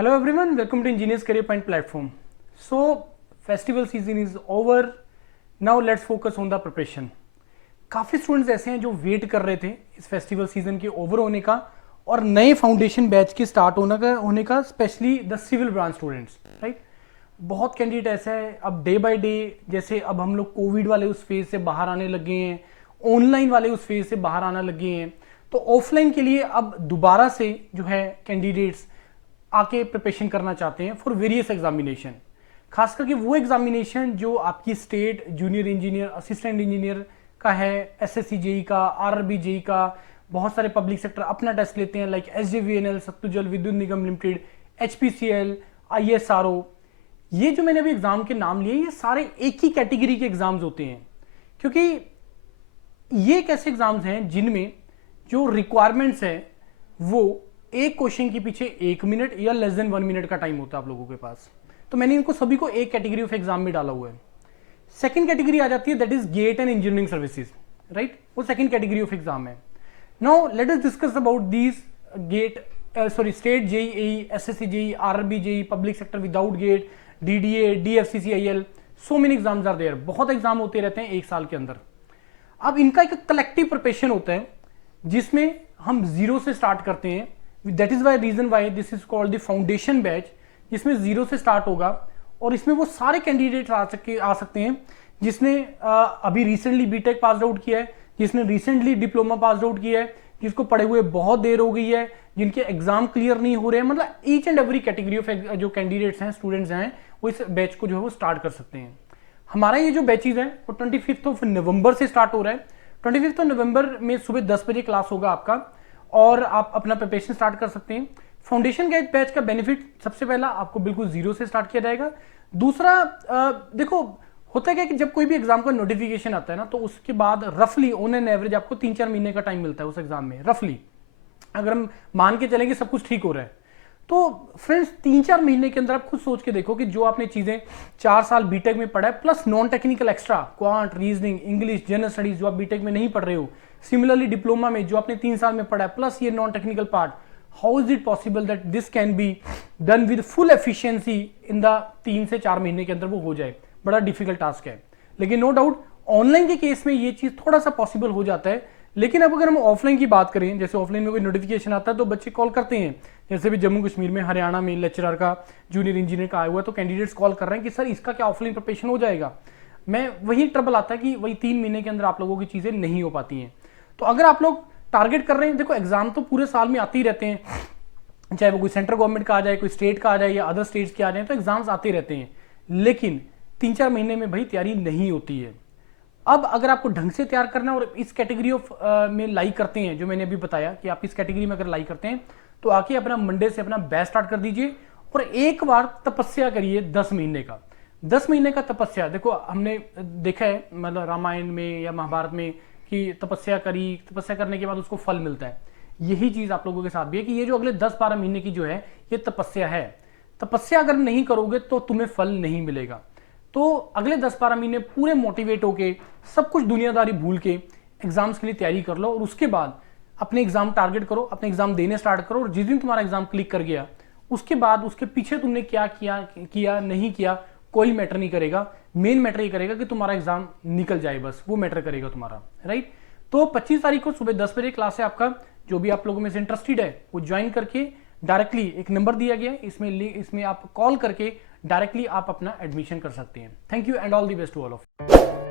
Hello everyone, welcome to Engineers Career Point platform. So festival season is over. Now let's focus on the preparation. काफ़ी students ऐसे हैं जो wait कर रहे थे इस फेस्टिवल सीजन के ओवर होने का और नए फाउंडेशन बैच के स्टार्ट होने का specially the civil branch students, right. बहुत कैंडिडेट ऐसा है अब डे बाय डे, जैसे अब हम लोग कोविड वाले उस फेज से बाहर आने लगे हैं, ऑनलाइन वाले उस फेज से बाहर आने लगे हैं, तो ऑफलाइन के लिए अब दोबारा से जो है कैंडिडेट्स आके प्रिपरेशन करना चाहते हैं फॉर वेरियस एग्जामिनेशन। खास करके वो एग्जामिनेशन जो आपकी state junior engineer, assistant engineer का है, एसएससी जेई का, आरआरबी जेई का, बहुत सारे पब्लिक सेक्टर अपना टेस्ट लेते हैं लाइक एसजेवीएनएल, सतलुज जल विद्युत निगम लिमिटेड, एचपीसीएल, आईएसआरओ। ये जो मैंने अभी एग्जाम के नाम लिए ये सारे एक ही कैटेगरी के एग्जाम्स होते हैं, क्योंकि ये एक ऐसे एग्जाम्स हैं जिनमें जो रिक्वायरमेंट्स है वो एक क्वेश्चन के पीछे 1 मिनट या लेस देन 1 मिनट का टाइम होता है आप लोगों के पास। तो मैंने इनको सभी को एक कैटेगरी ऑफ एग्जाम में डाला हुआ है। सेकंड कैटेगरी आ जाती है that is GATE and engineering services, right. वो सेकंड कैटेगरी ऑफ एग्जाम है। Now let us discuss about these GATE state JEE, SSC JE, RRB JE, public sector without GATE, DDA, DFCCIL, so many exams are there. बहुत exam होते रहते हैं एक साल के अंदर। अब इनका एक कलेक्टिव प्रिपरेशन होता है जिसमें हम जीरो से स्टार्ट करते हैं। That is why reason why this is called the foundation batch, जिसमें जीरो से स्टार्ट होगा और इसमें वो सारे कैंडिडेट आ सकते हैं जिसने अभी रिसेंटली बीटेक पास आउट किया है, जिसने रिसेंटली डिप्लोमा पास आउट किया है, जिसको पढ़े हुए बहुत देर हो गई है, जिनके एग्जाम क्लियर नहीं हो रहे हैं। मतलब each and every category of जो कैंडिडेट्स हैं, स्टूडेंट्स हैं, वो इस बैच को जो है वो स्टार्ट कर सकते हैं। हमारा ये जो बैचेज है वो 25 नवंबर से स्टार्ट हो रहा है। 25 नवंबर में सुबह 10 बजे क्लास होगा आपका और आप अपना प्रिपरेशन स्टार्ट कर सकते हैं। फाउंडेशन बैच का बेनिफिट सबसे पहला आपको बिल्कुल जीरो से स्टार्ट किया जाएगा। दूसरा देखो होता है कि जब कोई भी एग्जाम का नोटिफिकेशन आता है ना, तो उसके बाद रफली ऑन एन एवरेज आपको 3-4 महीने का टाइम मिलता है उस एग्जाम में, रफली। अगर हम मान के चलेंगे सब कुछ ठीक हो रहा है तो फ्रेंड्स 3-4 महीने के अंदर आप खुद सोच के देखो कि जो आपने चीजें 4 साल बीटेक में पढ़ा है plus non technical extra quant, reasoning, English, general studies जो आप बीटेक में नहीं पढ़ रहे हो, सिमिलरली डिप्लोमा में जो आपने 3 साल में पढ़ा है प्लस ये non technical part, how is it possible that this can be done with full efficiency in the 3 से 4 महीने के अंदर वो हो जाए। बड़ा डिफिकल्ट टास्क है, लेकिन नो डाउट ऑनलाइन के केस में ये चीज थोड़ा सा पॉसिबल हो जाता है। लेकिन अब अगर हम ऑफलाइन की बात करें, जैसे ऑफलाइन में कोई नोटिफिकेशन आता है तो बच्चे कॉल करते हैं, जैसे भी जम्मू कश्मीर में, हरियाणा में लेक्चरर का, जूनियर इंजीनियर का आया हुआ है, तो कैंडिडेट्स कॉल कर रहे हैं कि सर इसका क्या ऑफलाइन प्रिपरेशन हो जाएगा। मैं वही ट्रबल आता है कि वही 3 महीने के अंदर आप लोगों की चीजें नहीं हो पाती हैं। तो अगर आप लोग टारगेट कर रहे हैं, देखो एग्जाम तो पूरे साल में आते ही रहते हैं, चाहे वो कोई सेंट्रल गवर्नमेंट का आ जाए, कोई स्टेट का आ जाए या अदर स्टेट्स के आ जाए, तो एग्जाम्स आते रहते हैं, लेकिन 3-4 महीने में भाई तैयारी नहीं होती है। अब अगर आपको ढंग से तैयार करना और इस कैटेगरी ऑफ में लाइक करते हैं, जो मैंने अभी बताया कि आप इस कैटेगरी में अगर लाइक करते हैं तो आके अपना मंडे से अपना बैच स्टार्ट कर दीजिए और एक बार तपस्या करिए 10 महीने का। 10 महीने का तपस्या, देखो हमने देखा है मतलब रामायण में या महाभारत में कि तपस्या करने के बाद उसको फल मिलता है। यही चीज आप लोगों के साथ भी है कि ये जो अगले 10-12 महीने की जो है ये तपस्या है। तपस्या अगर नहीं करोगे तो तुम्हें फल नहीं मिलेगा। तो अगले 10-12 महीने पूरे मोटिवेट होके सब कुछ दुनियादारी भूल के एग्जाम्स के लिए तैयारी कर लो और उसके बाद अपने एग्जाम टारगेट करो, अपने एग्जाम देने स्टार्ट करो, और जिस दिन तुम्हारा एग्जाम क्लिक कर गया उसके बाद उसके पीछे तुमने क्या किया नहीं किया कोई मैटर नहीं करेगा। मेन मैटर ये करेगा कि तुम्हारा एग्जाम निकल जाए, बस वो मैटर करेगा तुम्हारा, राइट। तो 25 तारीख को सुबह 10 बजे क्लास है आपका। जो भी आप लोगों में से इंटरेस्टेड है वो ज्वाइन करके डायरेक्टली एक नंबर दिया गया है, इसमें आप कॉल करके डायरेक्टली आप अपना एडमिशन कर सकते हैं। Thank you and all the best to all of.